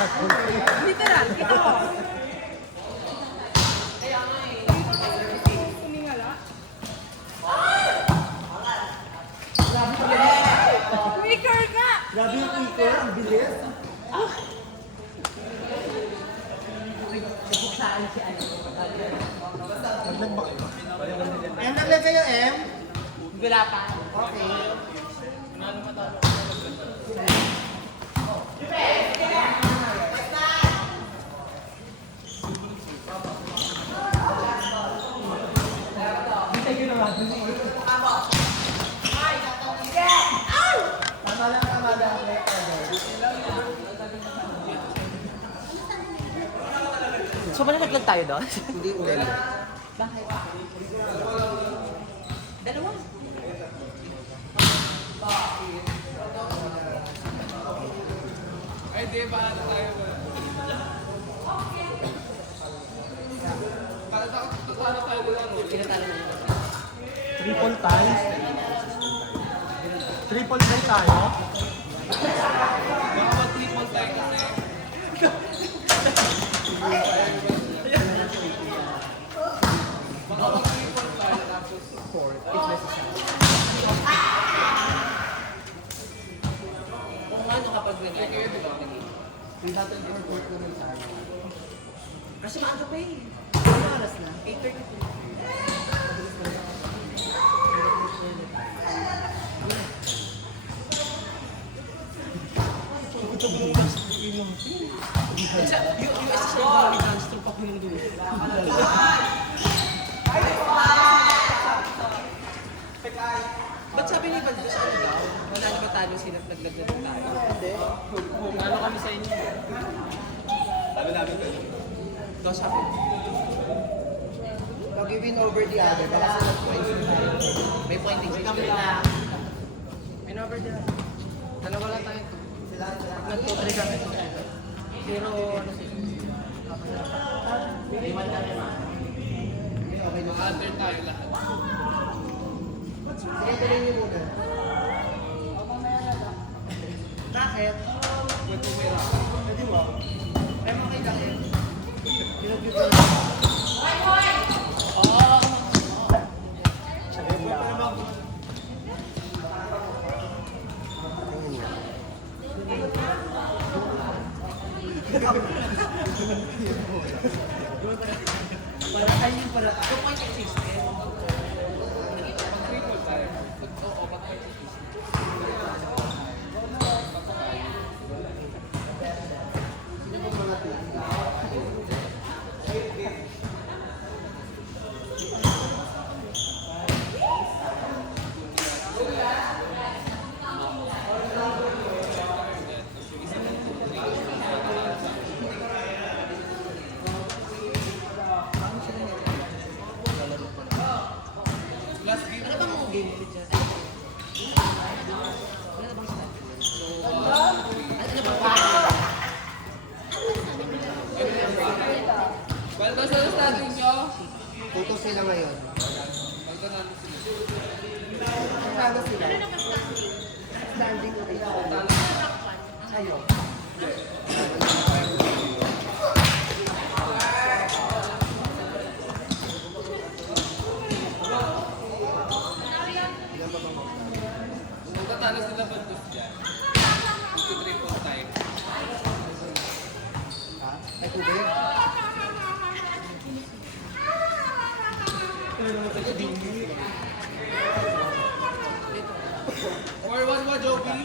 Literal, kita ko. Quicker ka! Grabe yung quicker, ang bilis. Saan si ano? Naglag ba kayo? M, naglag kayo, M? Wala pa. Okay. Tama lang. So, manalaglag tayo doon? Hindi ulit. Bakit? Dalawa. Ay, di ba na tayo ba? Para tayo doon. Pinatalo na yun. Triple ties. Triple tie tayo. Baka mag-triple tayo kasi. Baka mag-triple tayo tapos Fourth is necessary. Kung ano kapag nag-i-air, di ba? We have to report naman sa akin. Kasi maaga pa eh. Ano oras na? 8:32. Yung assist na yung mga dance tropa ko yung dulo. Ba't sabi ni Baldo sa ano daw? Wala na ba talo sila at naglaglag tayo? Hindi. Kung ano kami sa inyo. sabi namin kayo. Daw sabi. Pag you win over the other, baka sila points na tayo. May pointing system. May number din. Dalawa lang tayo. Pag nag-2-3 kami. Pero ano sila? Lima na rin. Okay na. Under tayo lahat. Sige, tuloy niyo muna. Bakit? Pwede mo. Ay, makita kayo. Pinag-view ko lang. Sabi mo lang. Para ayun para. Yung pointing system. Triple tayo. Oo, pag-point system. Last game. Ano bang game ulit dyan? Wala na bang start? Ano bang Baldo sa starting nyo. Tuto sila ngayon. Baldo natin sila. Kasama sila. Standing ulit. Sa'yo. Kung tatalo sila Baldo dyan. Triple tayo. Ha? May tubig? For one mo, Joby.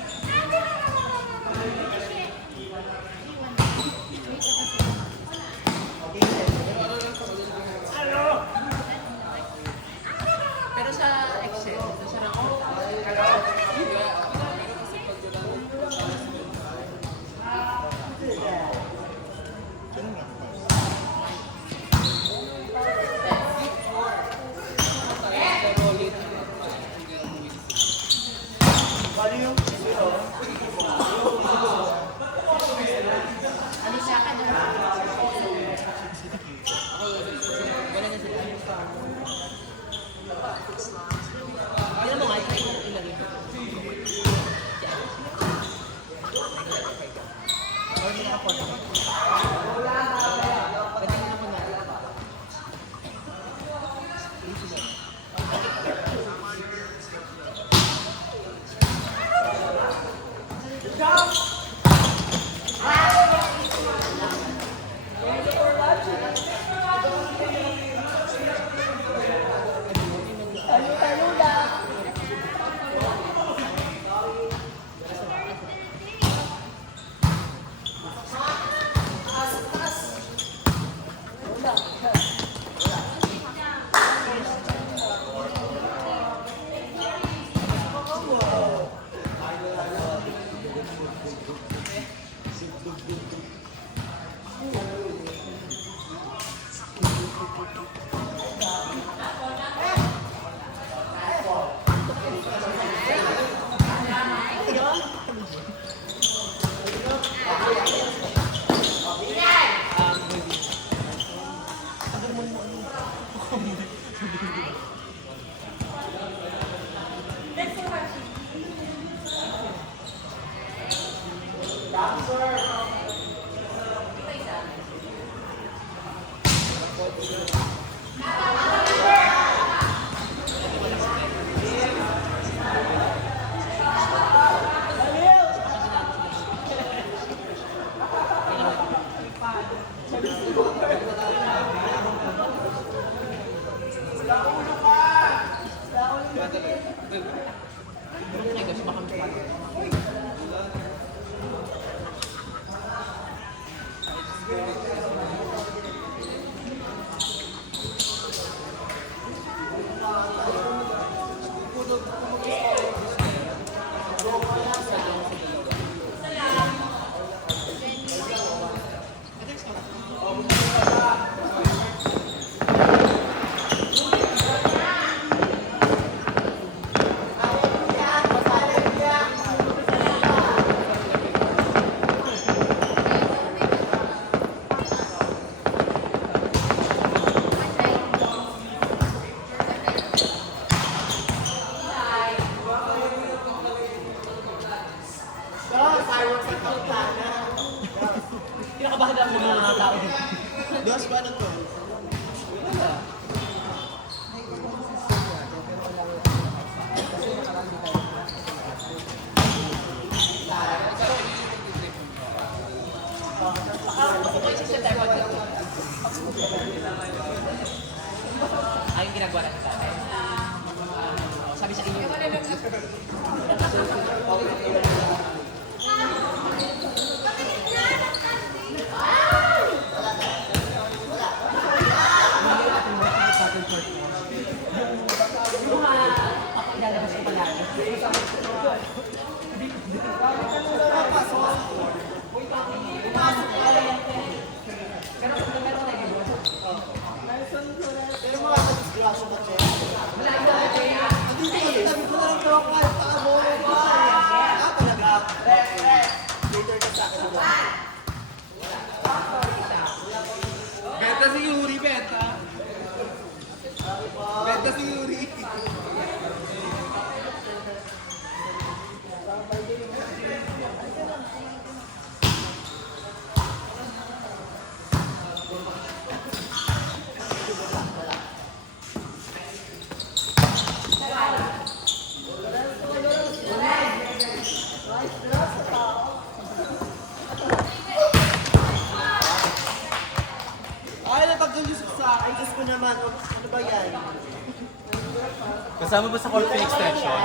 Kinakabahan lang mga mga tao. Dos ba na to? Ayun ginagawa natin dati. Sabi sa inyo. Ilalabas ko palagi. Pero mga disgrasya ba siya? Andito kasi sabi ko na lang pero kahit pakabolo ba? Talaga? Later ka sa akin doon. Beta si Yuri, beta. Beta si Yuri. Ay, napag-gulis ko sa akin. Diyos ko naman. Ano ba yan? Kasama ba sa court pin extension?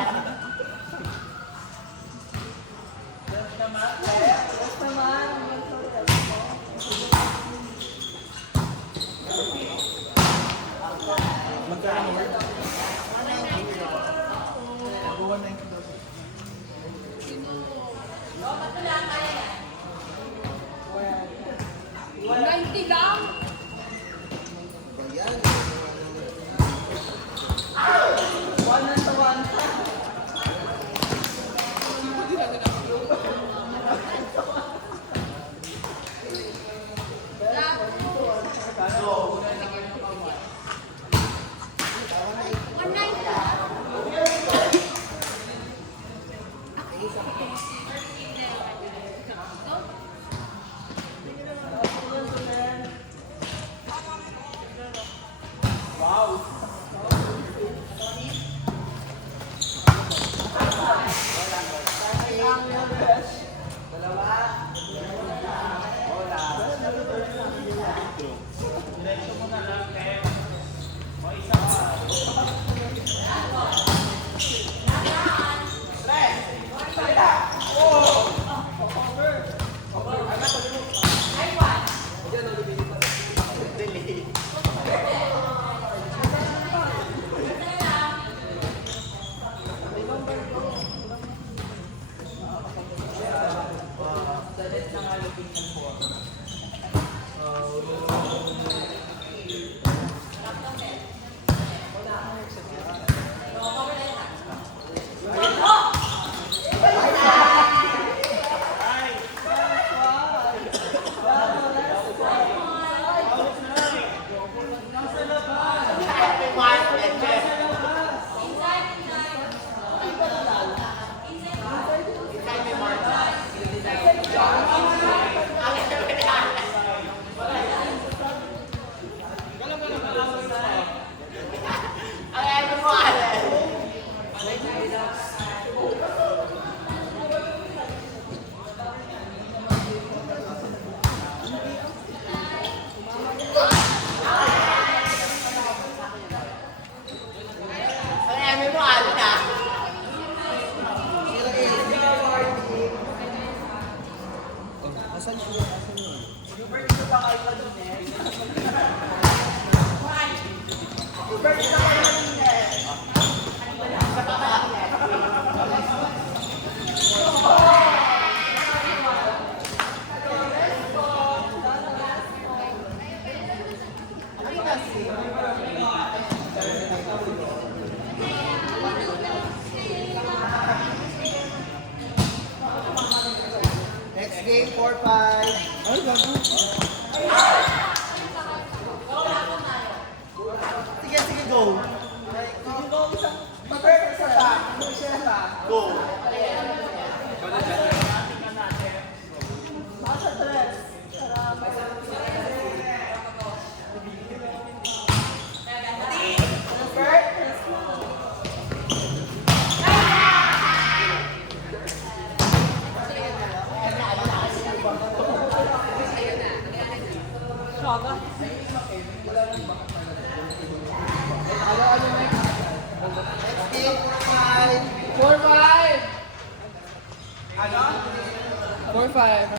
Hubert, ito pa kayo pa dun eh. Hubert, ito pa kayo dun eh. Sa kapalang eh. Ano kasi? Next game, 4-5. Ay, bago. Sige, sige, go. Sige, go. Mag-perfect sa ta. Mag-share sa ta. Go. Nasa tres. Game, 4-5. 4-5. 4-5.